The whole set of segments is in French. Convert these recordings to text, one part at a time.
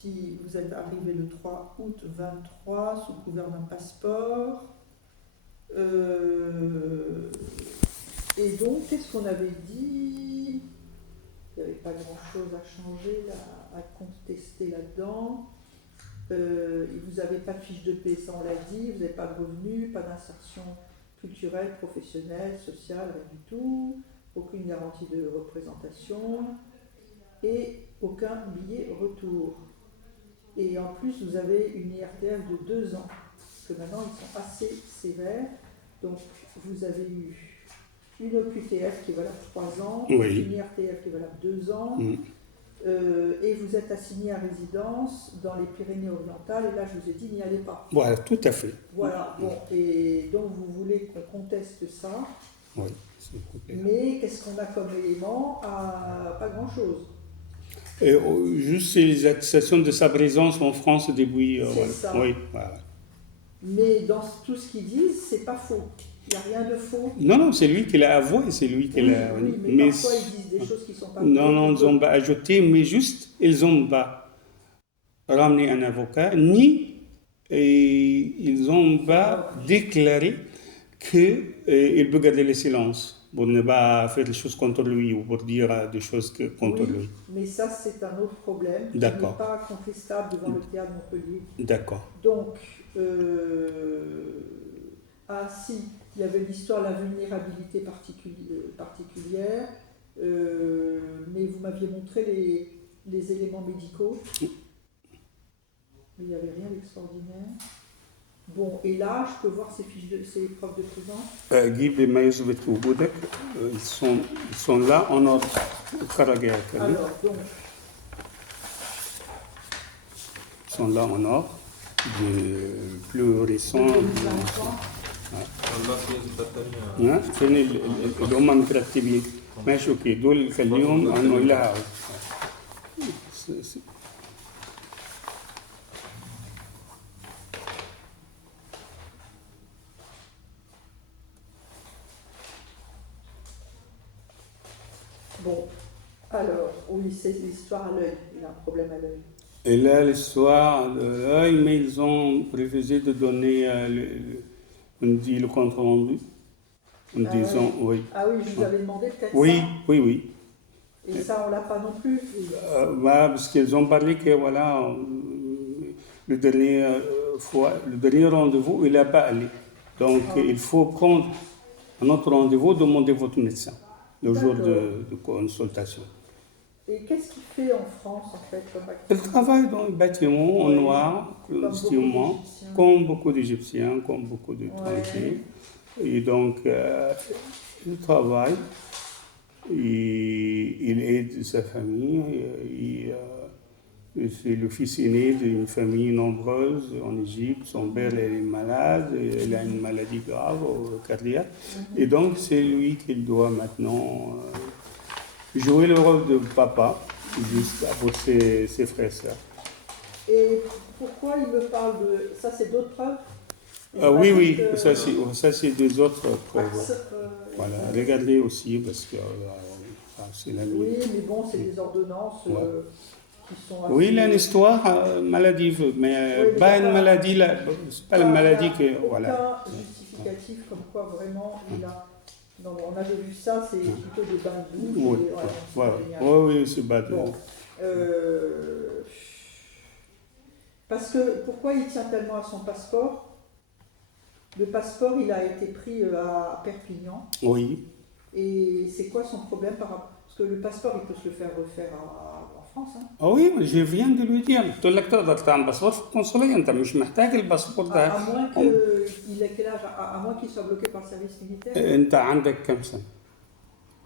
Si vous êtes arrivé le 3 août 23 sous couvert d'un passeport. Et donc, qu'est-ce qu'on avait dit? Il n'y avait pas grand-chose à changer, à contester là-dedans. Vous n'avez pas de fiche de paie, ça on l'a dit. Vous n'avez pas de revenus, pas d'insertion culturelle, professionnelle, sociale, rien du tout. Aucune garantie de représentation et aucun billet retour. Et en plus, vous avez une IRTF de 2 ans, parce que maintenant ils sont assez sévères. Donc, vous avez eu une OQTF qui est valable 3 ans, Oui. une IRTF qui est valable 2 ans, et vous êtes assigné à résidence dans les Pyrénées-Orientales, et là, je vous ai dit, n'y allez pas. Voilà, tout à fait. Voilà, bon, et donc vous voulez qu'on conteste ça, Oui, s'il vous plaît. mais qu'est-ce qu'on a comme élément? Pas grand-chose. Et, juste les attestations de sa présence en France depuis. C'est Voilà. ça. Oui, voilà. Mais dans tout ce qu'ils disent, c'est pas faux. Il n'y a rien de faux. Non, c'est lui qui l'a avoué, c'est lui qui Oui, l'a. oui, mais parfois ils disent des choses qui sont pas vraies. Non, ils n'ont pas ajouté, mais juste, ils n'ont pas ramené un avocat, ni ils n'ont pas déclaré qu'il peut garder le silence pour ne pas faire des choses contre lui ou pour dire des choses contre Oui, lui. mais ça, c'est un autre problème qui D'accord. n'est pas contestable devant le théâtre de Montpellier. D'accord. Donc, si, il y avait l'histoire de la vulnérabilité particulière, mais vous m'aviez montré les éléments médicaux, mais il n'y avait rien d'extraordinaire. Bon, et là, je peux voir ces preuves de présence. جيب ما يثبت وجودك ils sont là en ordre كرجاء Alors, donc, ils sont là en ordre du plus récent 2023. والله في اثبات ثانيه فين اللي هم مترتبين ماشي اوكي دول خليهم انه لها Bon, alors, oui, c'est l'histoire à l'œil. Il a un problème à l'œil. Et là, l'histoire de l'œil, mais ils ont refusé de donner on dit le compte rendu en disant oui. Ah oui, je vous avais demandé peut-être Oui, ça. oui. Et ça, on l'a pas non plus. Parce qu'ils ont parlé que voilà, le dernier rendez-vous, il n'a pas allé. Donc, il faut prendre un autre rendez-vous, demander votre médecin le jour de consultation. Et qu'est-ce qu'il fait en France, en fait, comme activité? Il travaille dans le bâtiment en noir, justement, comme beaucoup d'Égyptiens, comme beaucoup d'étrangers. Et donc, il travaille, il aide sa famille, c'est le fils aîné d'une famille nombreuse en Égypte. Son père est malade, il a une maladie grave cardiaque. Et donc, c'est lui qui doit maintenant jouer le rôle de papa, juste pour ses frères et sœurs. Et pourquoi il me parle de... Ça, c'est d'autres preuves? Oui, ça c'est des autres preuves. Voilà, regardez aussi, parce que c'est la nuit. Oui, mais bon, c'est des ordonnances qui sont... Assez... Oui, il a une histoire maladive, mais pas une maladie, c'est pas la maladie que... Voilà. Aucun justificatif comme quoi vraiment il a... Non, on avait vu ça, c'est plutôt des bains de douche. Oui, c'est pas de... Bon. Parce que, pourquoi il tient tellement à son passeport? Le passeport, il a été pris à Perpignan. Oui. Et c'est quoi son problème par rapport... Parce que le passeport, il peut se le faire refaire en France. Hein. Ah oui, je viens de lui dire. قلت لك تقدر تعمل باسبور في القنصلية، أنت مش محتاج الباسبور ده. À moins qu'il ait quel âge? À moins qu'il soit bloqué par le service militaire. أنت عندك كم سنة؟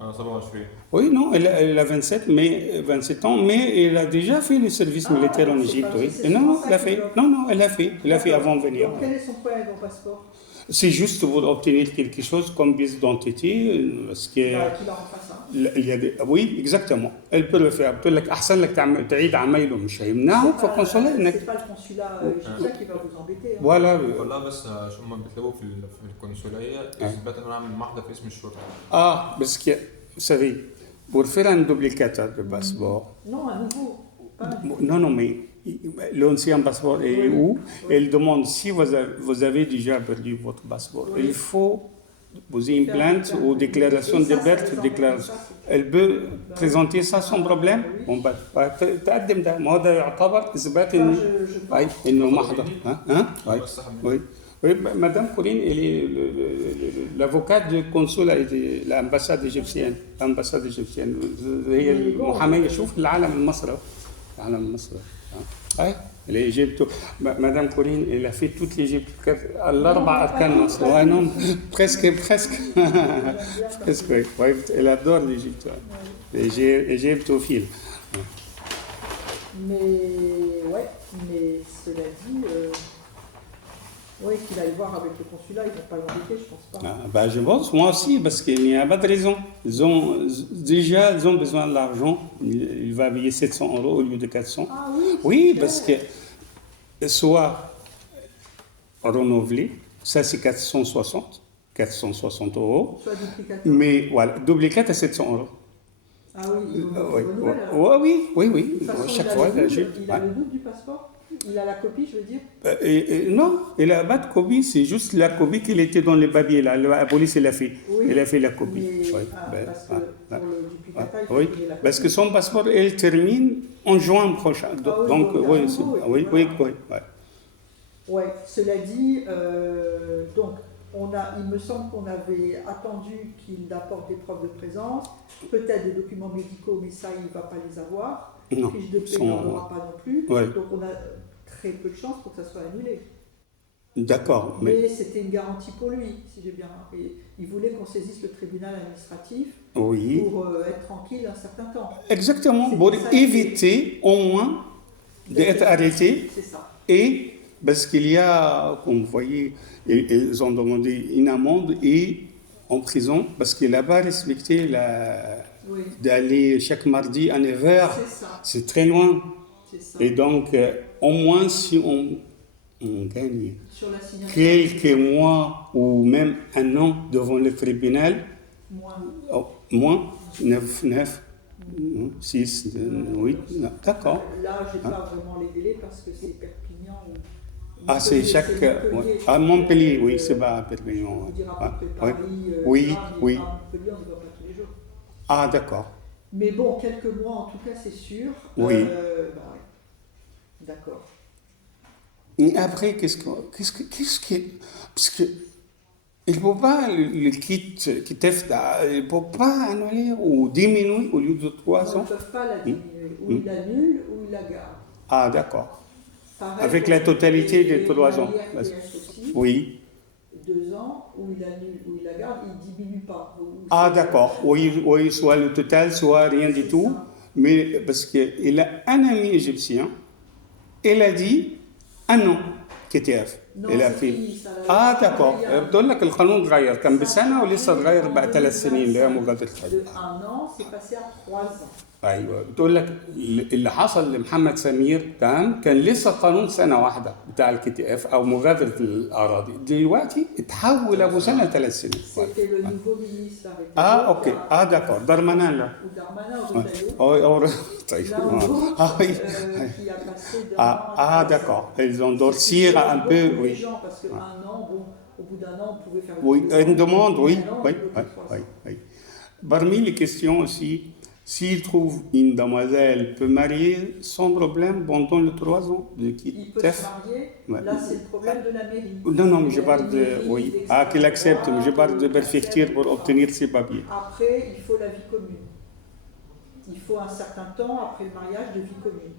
انا 27. Oui, non, elle a 27 ans, mais elle a déjà fait le service militaire en Égypte. Oui. Non, elle a fait. Non, elle a fait avant de venir. Donc, quel est son problème avec mon passeport? C'est juste pour obtenir quelque chose comme pièce d'identité, parce que Qu'il en fasse un. il y a des... Oui, exactement. Elle peut le faire. بتقول لك أحسن لك تعيد عمايله، مش هيمنعك في القنصلية إنك. C'est pas le consulat égyptien qui va vous embêter. Hein. Voilà. والله بس عشان هم بيطلبوا في القنصليه اثبات ان انا اعمل محضر في اسم الشرطه. Parce que, vous savez, pour faire un duplicateur de passeport. Non, à nouveau. Non, mais l'ancien passeport est Oui. où? Oui. Elle demande si vous avez déjà perdu votre passeport. Oui. Il faut poser une Faire plainte une ou plainte. déclaration Et de ça perte. les embête, déclaration. ça, c'est- Elle peut Ben présenter ça sans problème. oui. Bon, تقدم ده ما هو ده يعتبر إثبات Enfin, إن je أي pense. إنه محضر. Hein? Oui. بس صح Oui. Oui, Madame Corinne, elle est l'avocate du consulat de l'ambassade égyptienne. L'ambassade égyptienne. هي المحامية. شوف العالم المصري. العالم المصري. أي l'Égypte. Madame Corinne, elle a fait toute l'Égypte. الأربع أركان مصر. Ouais, non, presque. Presque, oui. Ouais, elle adore l'Égypte. Égyptophile. Mais cela dit, qu'il aille voir avec le consulat, ils ne vont pas l'embêter, je pense pas. Ah, ben, je pense, moi aussi, parce qu'il n'y a pas de raison. Déjà, ils ont besoin de l'argent. Il va payer 700 € au lieu de 400. Ah oui. Oui, parce que soit renouvelé, ça c'est 460 €, Soit duplicateur. mais voilà, duplicate à 700 €. Ah oui, il Oui, renouvelle, alors. oui. De toute façon, Chaque il a fois, le double, j'ai- il a le double du passeport. Il a la copie, je veux dire. Non, il n'a pas de copie, c'est juste la copie qu'il était dans les papiers là. La police, elle a fait. Oui. Elle a fait la copie. Mais, Oui, parce que pour le duplicata, il faut oui, qu'il ait la copie. parce que son passeport, elle termine en juin prochain. Ah oui, Donc, donc, oui, à c'est- nouveau, et oui, voilà. oui. Ouais, cela dit, donc il me semble qu'on avait attendu qu'il apporte des preuves de présence, peut-être des documents médicaux, mais ça, il ne va pas les avoir. Non, Fiche de paie, sont- il n'en aura pas non plus. Ouais. Donc on a très peu de chances pour que ça soit annulé. D'accord, Mais c'était une garantie pour lui, si j'ai bien compris. Il voulait qu'on saisisse le tribunal administratif oui, pour être tranquille un certain temps. exactement, C'est pour ça, éviter au moins d'être arrêté. C'est ça. Et parce qu'il y a, comme vous voyez, ils ont demandé une amende et en prison parce qu'il n'a pas respecté Oui, d'aller chaque mardi à 9h. c'est ça. C'est très loin. C'est ça. Et donc, au moins, si on gagne Sur la signature. quelques mois ou même un an devant le tribunal, Moins. moins 9, 6, 8, d'accord. Là, je n'ai pas vraiment les délais parce que c'est Perpignan. Ou Ah, c'est Montpellier, chaque. Montpellier. À Montpellier, oui, c'est pas à Perpignan. On ouais. dira Ah, que ouais. Paris, Oui, là, mais oui. à Montpellier, on ne va pas tous les jours. Ah, d'accord. Mais bon, quelques mois en tout cas, c'est sûr. Oui. Ouais. D'accord. Et après, qu'est-ce que. Parce que. Il ne peut pas, le kit qui TEFTA, il ne peut pas annuler ou diminuer au lieu de 3 Ils ne ans. peuvent pas la diminuer. Ou il l'annule ou il la garde. Ah, d'accord. Pareil Avec pour la totalité des 3 ans. l'IRPS aussi. Oui. 2 ans, où il annule ou il la garde, il ne diminue pas. Ah, d'accord. Oui, soit le total, soit rien du tout. Mais parce qu'il a un ami égyptien, il a dit un an KTF. Non, il a c'est fait. fini, ça. Ah, d'accord. بتقول لك القانون تغير كان بسنة ولسه تغير بعد 3 سنين اللي هي مجادلة De الحج. 1 an, c'est passé à 3 ans. ايوه بتقول لك اللي حصل لمحمد سمير كان لسه قانون سنه واحده بتاع الكي تي اف او مغادره الاراضي دلوقتي اتحول ابو سنه 3 سنين. C'était le nouveau ministre arrêté. اه اوكي اه داكور درمانان لا Ou Darmanin au Retailleau. طيب L'un ou l'autre ah oui qui a passé d'un an à 3 ans. d'accord ils ont durcir un Beaucoup peu pour oui les gens, parce qu'un an, bon, au bout d'un an, on pouvait faire oui le une demande oui Un an, oui au bout de 3 ans. oui parmi les questions aussi s'il trouve une demoiselle peut marier sans problème pendant les 3 ans de Il peut TEF. se marier. Ouais. Là, c'est le problème de la mairie. Non, mais je La parle de. mairie, Oui. l'extrême Ah, qu'il accepte, mais je droite, parle de qu'il perfectir accepte, pour etc. obtenir ses papiers. Après, il faut la vie commune. Il faut un certain temps après le mariage de vie commune.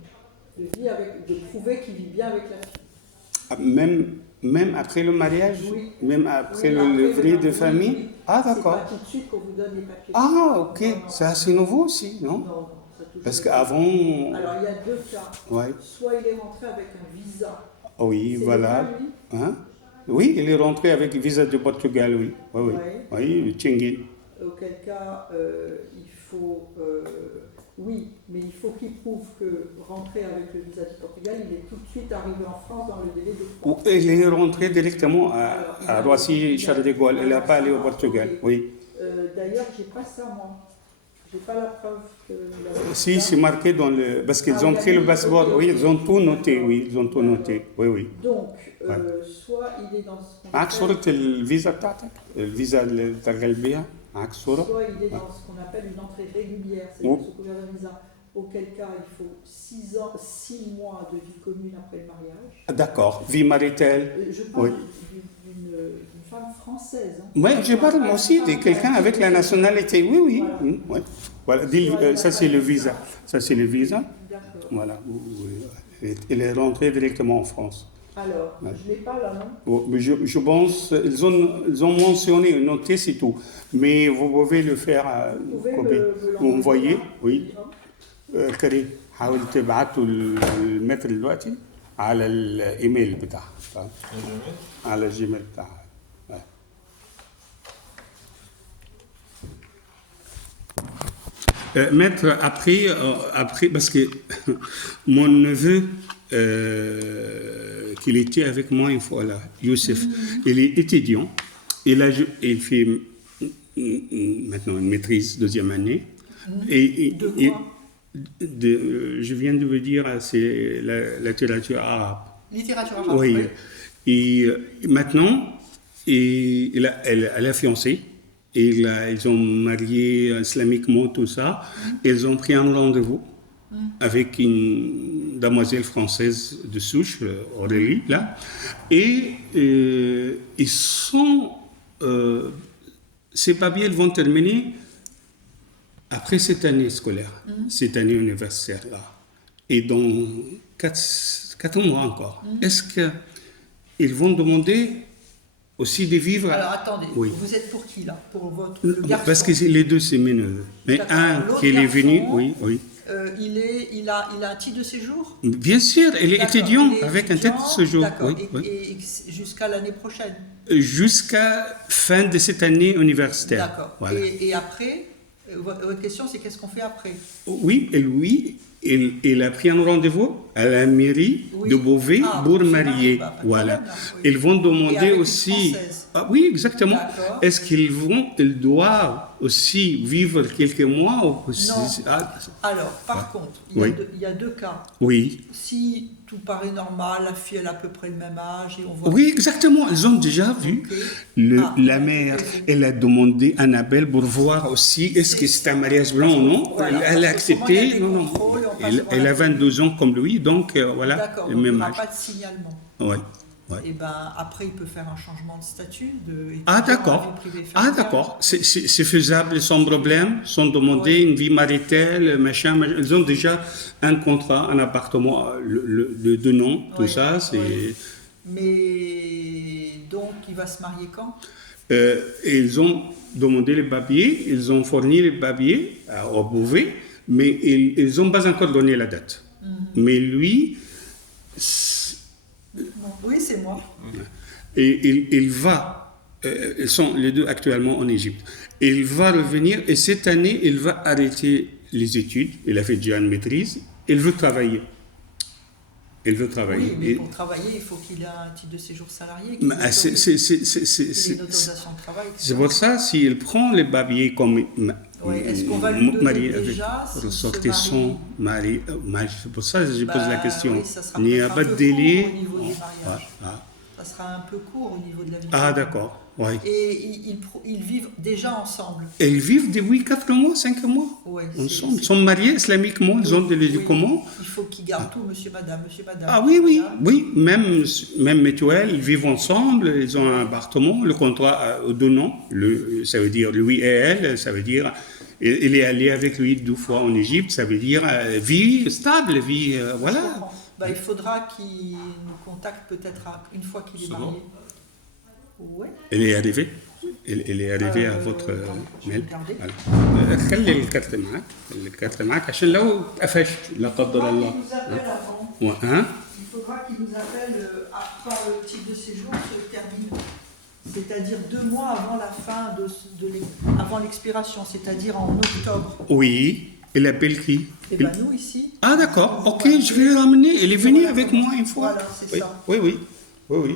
De prouver qu'il vit bien avec la fille. Ah, même après le mariage, Oui. même après Oui, le après livret de oui, famille. oui. Ah, C'est d'accord. pas tout de suite qu'on vous donne les papiers. Ah, ok. Non, non. C'est assez nouveau aussi, non? Non, non, ça a toujours Parce été. qu'avant. Alors, il y a 2 cas. Ouais. Soit il est rentré avec un visa. Oui, C'est voilà. légal, lui. Hein? Oui, il est rentré avec le visa du Portugal, oui. Oui, oui. Ouais. Oui, le Schengen. Auquel cas, il faut. Oui, mais il faut qu'il prouve que rentrer avec le visa du Portugal, il est tout de suite arrivé en France dans le délai de 3 Ou il est rentré directement à Roissy, Charles de Gaulle. Il n'a pas allé au Portugal, oui. D'ailleurs, j'ai pas ça, moi. j'ai pas la preuve que la Si, c'est marqué dans le... Parce qu'ils Ah, ont il a pris le mis, passeport, ok, oui, ok. ils ont tout noté, oui, ils ont tout noté, oui, oui. Donc, Ouais. soit il est dans ce qu'on معك appelle, صورة الفيزا بتاعتك؟ الفيزا اللي ترجل بيها؟ معك صورة؟ soit il est dans ce qu'on appelle une entrée régulière, c'est Oh. sous couvert d'un visa, auquel cas il faut 6 mois de vie commune après le mariage. D'accord, vie maritale. Je parle Oui. d'une femme française. Hein. Oui, je parle Pas aussi une de femme quelqu'un avec la nationalité. Oui, oui. Voilà. Oui. Voilà, ça c'est le visa. Ça c'est le visa. D'accord. Voilà. Il est rentré directement en France. Alors, Ouais. je ne l'ai pas là, non? Bon, mais je pense, ils ont mentionné, noté, c'est tout. Mais vous pouvez le faire, Vous pouvez vous envoyer, oui. Hein. كريم حاول تبعته المتر دلوقتي على الايميل بتاعها على الجيميل بتاعها. Maître, après, parce que mon neveu, qu'il était avec moi une fois là, Youssef, il est étudiant, il fait maintenant une maîtrise, deuxième année. De quoi? Je viens de vous dire, c'est la littérature arabe. Littérature arabe. Oui. Et maintenant, elle a fiancé. Ils ont marié islamiquement, tout ça. Ils ont pris un rendez-vous avec une demoiselle française de souche, Aurélie, là. Et ils sont... ces papiers vont terminer après cette année scolaire, cette année universitaire, là. Et dans 4 mois encore, est-ce qu'ils vont demander aussi de vivre... Alors attendez, Oui. vous êtes pour qui là? Pour le garçon? Parce que les deux, c'est mes neveux. Mais D'accord. un L'autre qui est venu, garçon, oui. Il a un titre de séjour? Bien sûr, il est D'accord, étudiant il est avec un étudiant, titre de séjour. D'accord, Oui, et jusqu'à l'année prochaine? Jusqu'à fin de cette année universitaire. D'accord. Voilà. Et après, votre question c'est qu'est-ce qu'on fait après? Oui, et lui, il a pris un rendez-vous à la mairie Oui. de Beauvais Ah, pour bon, c'est marier. marié, pas de Voilà. problème, là, oui. Ils vont Et demander avec une aussi. Française. Ah, oui, exactement. D'accord. Est-ce ils doivent aussi vivre quelques mois ou Non. Ah, Alors, par contre, Oui. il y a deux cas. oui. Si tout paraît normal, la fille elle a à peu près le même âge et on voit... Oui, exactement. Ils ont déjà vu. Ok. La mère, elle a demandé un appel pour voir aussi est-ce que c'est un mariage blanc ou non. Voilà, Elle a parce que souvent, il y a accepté. des Non. contrôles et on passe Elle a devant la 22 ans comme lui, donc voilà, D'accord, le donc il n'y même aura âge. pas de signalement. Ouais. Ouais. Et ben après, il peut faire un changement de statut. Ah étudiant à d'accord, vie privée ah familiale. d'accord, c'est faisable sans problème, sans demander Ouais. une vie maritale, machin. Ils ont déjà un contrat, un appartement, le deux noms, tout Ouais, ça. C'est ouais. Mais donc, il va se marier quand? Ils ont demandé les papiers, ils ont fourni les papiers au Beauvais, mais ils n'ont pas encore donné la date. Mais lui, Oui, c'est moi. et il va, ils sont les deux actuellement en Égypte. Il va revenir et cette année, il va arrêter les études. Il a fait déjà une maîtrise. Il veut travailler. Il veut travailler. Oui, mais Et- pour travailler, il faut qu'il ait un titre de séjour salarié. Mais c'est- Qu'il ait une autorisation de travail. etc. c'est pour ça, s'il prend les papiers comme Ouais, est-ce qu'on va lui donner marié avec déjà s'il se ressortissant, mari, c'est pour ça que je pose la Bah, question. oui, ça sera Il n'y a peut-être pas un de peu délai. court au niveau du mariage. Ah, Ça sera un peu court au niveau de la vie. ah, d'accord. Oui. Et ils vivent déjà ensemble. Ils vivent depuis 4 mois, 5 mois. Ouais, Ensemble. Ils sont mariés islamiquement, ils ont des oui, documents. Il faut qu'ils gardent tout, monsieur, madame, monsieur, madame. Ah oui, oui, madame. oui, même mutuelle, ils vivent ensemble, ils ont un appartement, le contrat aux deux noms, ça veut dire lui et elle, ça veut dire, il est allé avec lui 2 fois en Égypte, ça veut dire vie stable, vie, Je voilà. comprends. Bah, il faudra qu'il nous contacte peut-être une fois qu'il est C'est marié. Ouais. Elle est arrivée, elle est arrivée à votre je vais mail. regarder. voilà. خلي الكارت معك، الكارت معك عشان لو قفشت لا قدر Il الله. nous appelle avant. Hein? Il faudra qu'il nous appelle quand le titre de séjour se termine. C'est-à-dire 2 mois avant la fin avant l'expiration, c'est-à-dire en octobre. Oui, elle appelle qui? Et bien nous ici. Ah d'accord, ok, je vais le ramener. Elle est venue avec moi une fois. Voilà, c'est Oui, ça. oui, oui, oui, oui.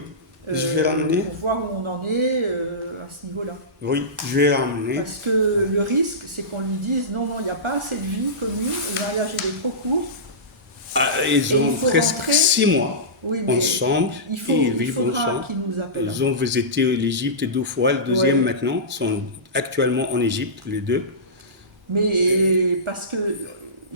Je vais ramener. pour voir où on en est à ce niveau-là. Oui, je vais ramener. Parce que le risque, c'est qu'on lui dise non, il n'y a pas assez de vie commune, le mariage il est trop court. Ils Et ont il faut presque rentrer. 6 mois Oui, mais ensemble et ils il vivent faudra ensemble. qu'il nous appelle. Ils ont visité l'Égypte 2 fois, le deuxième Ouais. maintenant. Ils sont actuellement en Égypte, les deux. Mais parce que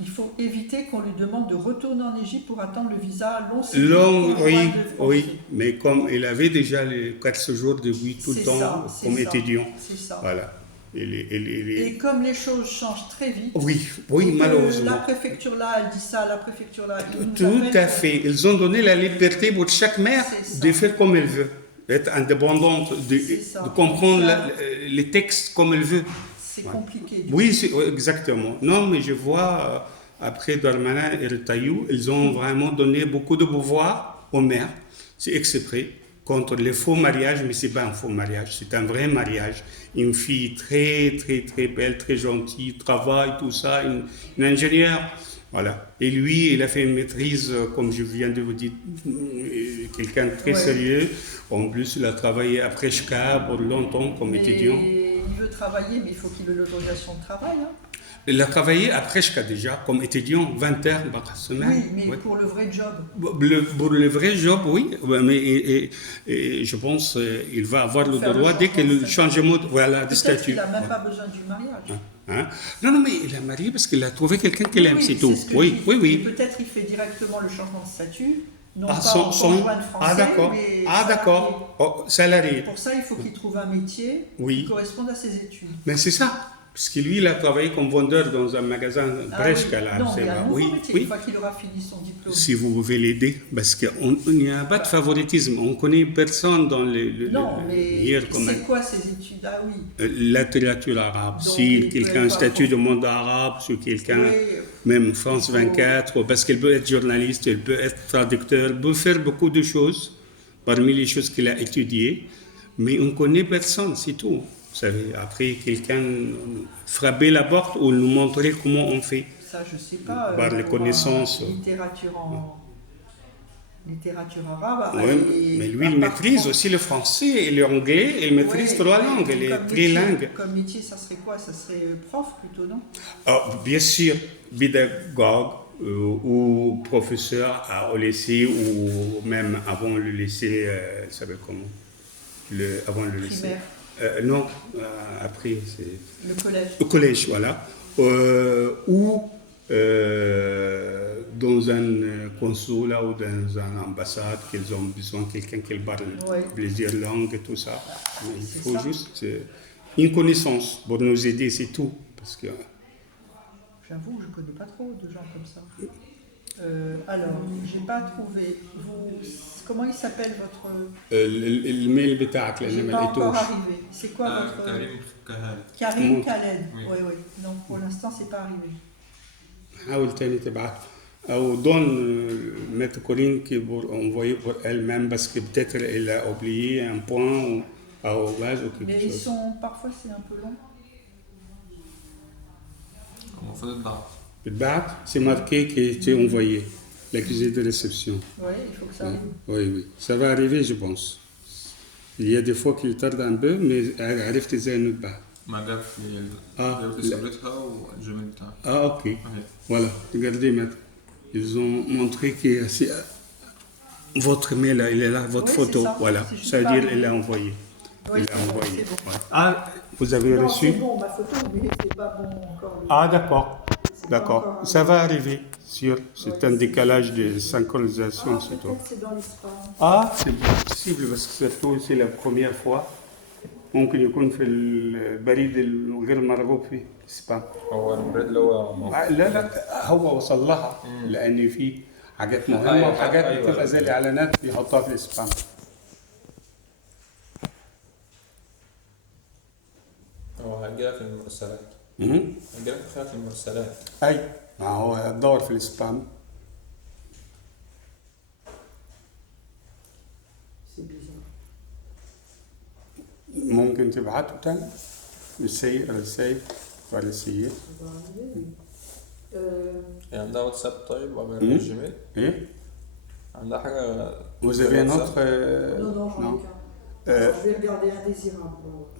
il faut éviter qu'on lui demande de retourner en Égypte pour attendre le visa long séjour Long, conjoint oui, de Français. oui. Mais comme il avait déjà les 4 jours de vie tout le C'est temps ça, comme c'est ça, étudiant. c'est ça. Voilà. Et comme les choses changent très vite, Oui, oui, et que malheureusement. la préfecture là, elle dit ça, la préfecture là, il nous Tout appelle, à fait. Ils ont donné la liberté pour chaque mère C'est ça. de faire comme elle veut, d'être indépendante, C'est ça. de comprendre Ça. les textes comme elle veut. c'est compliqué. Oui, oui, exactement. Non, mais je vois, après Darmanin et Retailleau, ils ont vraiment donné beaucoup de pouvoir aux mères. C'est exprès contre les faux mariages, mais ce n'est pas un faux mariage, c'est un vrai mariage. Une fille très, très, très belle, très gentille, travaille, tout ça, une ingénieure. Voilà. Et lui, il a fait une maîtrise, comme je viens de vous dire, quelqu'un de très Ouais. sérieux. En plus, il a travaillé à Preshka pour longtemps comme Mais étudiant. il veut travailler, mais il faut qu'il ait l'autorisation de travail. Hein. Il a travaillé à Preshka déjà, comme étudiant, 20 heures par semaine. Oui, mais Ouais. pour le vrai job. Pour le vrai job, oui, mais et je pense qu'il va avoir le Faire le droit dès que le changement de Peut-être statut. qu'il n'a même pas besoin du mariage. Hein? Non, non, mais il a marié parce qu'il a trouvé quelqu'un qu'il aime, Oui, c'est tout. ce que je Oui, dis. oui, oui. Peut-être il fait directement le changement de statut, non Ah, pas son- en son- conjoint de français, ah, d'accord. mais Ah, d'accord. Oh, salarié. Pour ça, il faut qu'il trouve un métier Oui. qui corresponde à ses études. Mais c'est ça. Parce que lui, il a travaillé comme vendeur dans un magasin Preshka. oui. Là, Non, c'est il y a vrai. un nouveau Oui, métier oui. une fois qu'il aura fini son diplôme. Si vous pouvez l'aider, parce qu'il n'y a pas de favoritisme. On connaît personne dans Non, le mais meilleur comme c'est quoi ses études? Ah oui. la littérature arabe. Donc, Si il peut quelqu'un a un être statut prof. de monde arabe, si quelqu'un, Oui. même France 24, parce qu'elle peut être journaliste, elle peut être traducteur, elle peut faire beaucoup de choses, parmi les choses qu'il a étudiées, mais on ne connaît personne, c'est tout. Vous savez, après, quelqu'un frapper la porte ou nous montrer comment on fait. Ça, je sais pas. Par les pour connaissances. Littérature arabe. Ouais, mais lui, il maîtrise aussi le français et l'anglais, il maîtrise 3 langues, il est trilingue. Comme métier, ça serait quoi? Ça serait prof plutôt, non? Ah, bien sûr, pédagogue ou professeur au lycée ou même avant le lycée, il s'appelle comment avant le lycée. Primaire. Non, après c'est Le collège. au collège, voilà. Ou dans un consulat ou dans une ambassade qu'ils ont besoin de quelqu'un qui parle Ouais. plusieurs langues et tout ça. Mais il C'est faut ça. juste une connaissance pour nous aider, c'est tout. Parce que J'avoue, je ne connais pas trop de gens comme ça. Alors, j'ai pas trouvé. Comment il s'appelle votre... الميل بتاعك J'ai لان ما pas encore لقيتوش. arrivé. C'est quoi votre... Karim Kahal. Karim Oui. Khaled. Oui. Oui, oui. Non, pour l'instant, c'est pas arrivé. حاول تاني تبعت او دون mettre Corinne qui pour envoyer pour elle-même parce que peut-être elle a oublié un point ou au base ou quelque Mais ils chose. sont... Parfois, c'est un peu long. المفروض الضغط. بتبعت c'est marqué que tu es envoyé l'accusé de réception. Oui, il faut que ça arrive. Oui, oui. Ça va arriver, je pense. Il y a des fois qu'il tarde un peu, mais عرفت ازاي نتبع. ما جاب لي آه. جابت صورتها والجيميل بتاعها. Ah, ok. أوكي. Voilà, regardez, maître. Ils ont montré que votre mail, là, il est là, votre Oui, photo. c'est ça. Voilà, C'est juste ça veut dire pas- qu'elle l'a envoyé. Oui, Il l'a envoyé. c'est bon. Ouais. Ah, vous avez Non, reçu c'est bon, ma photo, mais c'est pas bon encore. Ah, d'accord. C'est pas D'accord. encore Ça va arriver, sûr. C'est Ouais, un c'est- décalage de synchronisation, c'est tout. peut-être c'est dans les spams. Ah, c'est possible parce que surtout c'est la première fois. ممكن يكون في البريد الغير مرغوب فيه سبام. هو البريد اللي هو موجود. لا لا هو وصل لها لان في حاجات مهمه أيوة، وحاجات أيوة. بتبقى زي الاعلانات بيحطها في السبام. هو هيجيلك في المرسلات. مهم. هيجيلك في المرسلات. اي ما هو هتدور في السبام. C'est bizarre. ممكن تبعته تاني رسائل ورسائل Ça va arriver, oui. يعني عندها واتساب طيب ولا مم. جيميل؟ ايه عندها حاجة Vous avez un autre Non, non, j'en non. ai qu'un. Alors, je vais regarder indésirable.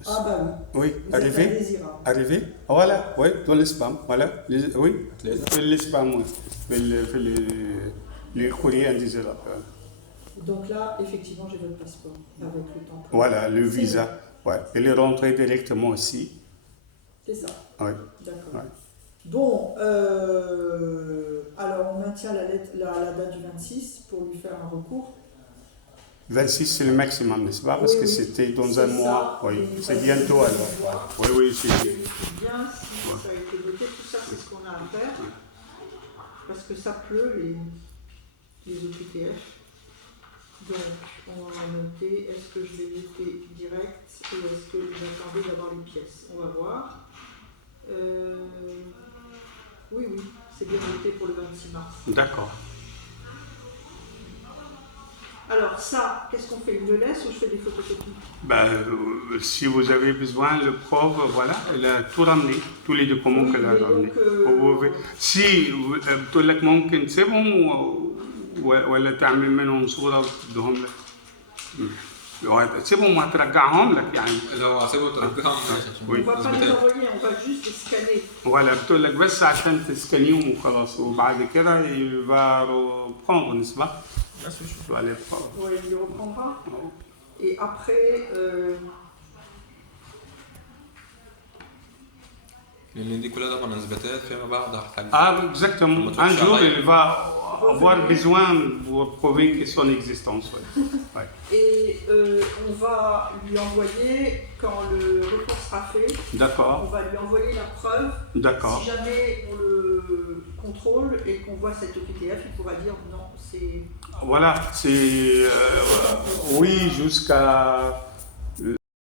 Ah bah oui. Oui, Vous êtes arrivé. indésirable. Arrivé. Voilà, oui, dans les spams. Voilà, oui, هتلاقي في السبام oui. Les courriers indésirables. Donc là, effectivement, j'ai votre passeport avec le tampon. Voilà, le visa. Ouais. Il est rentré directement aussi. C'est ça. Oui. D'accord. Ouais. Bon, alors on maintient la date du 26 pour lui faire un recours. 26, c'est le maximum, n'est-ce pas? Parce Oui, que oui. c'était dans C'est un ça. mois. Oui, Et c'est voilà, bientôt on alors. voit. Oui, oui, c'est Vérifie bien si Ouais. ça a été bloqué. Tout ça, c'est ce qu'on a à faire. Parce que ça pleut, les OQTF. Donc, on va noter, est-ce que je vais noter direct ou est-ce que j'attendais d'avoir les pièces? On va voir. Oui, oui, c'est bien noté pour le 26 mars. D'accord. Alors ça, qu'est-ce qu'on fait? Je le laisse ou je fais des photocopies? Ben, si vous avez besoin, le prof, voilà, elle a tout ramené, tous les documents Oui, qu'elle a mais ramenés. donc, Vous pouvez, si بتقول لك ممكن تسيبهم ولا تعمل منهم صورة وتديهم لك. تسيبهم وهترجعهم لك يعني. لو هسيبه ترجعهم ماشي عشان on ne va pas les اثباتات. envoyer, on va juste les scanner. ولا بتقول لك بس عشان تسكنيهم وخلاص وبعد كده il va reprendre, n'est-ce pas? ماشي ماشي. Tu vas les prendre. Ouais, il les reprendra. Et après, لان دي كلها طبعا اثباتات فيما بعد هحتاج. Ah, exactement. Un jour, il va avoir besoin pour prouver que son existence. Ouais. Ouais. et on va lui envoyer, quand le recours sera fait, on D'accord, va lui envoyer la preuve. d'accord. Si jamais on le contrôle et qu'on voit cette OQTF, il pourra dire non, c'est... Voilà, c'est oui jusqu'à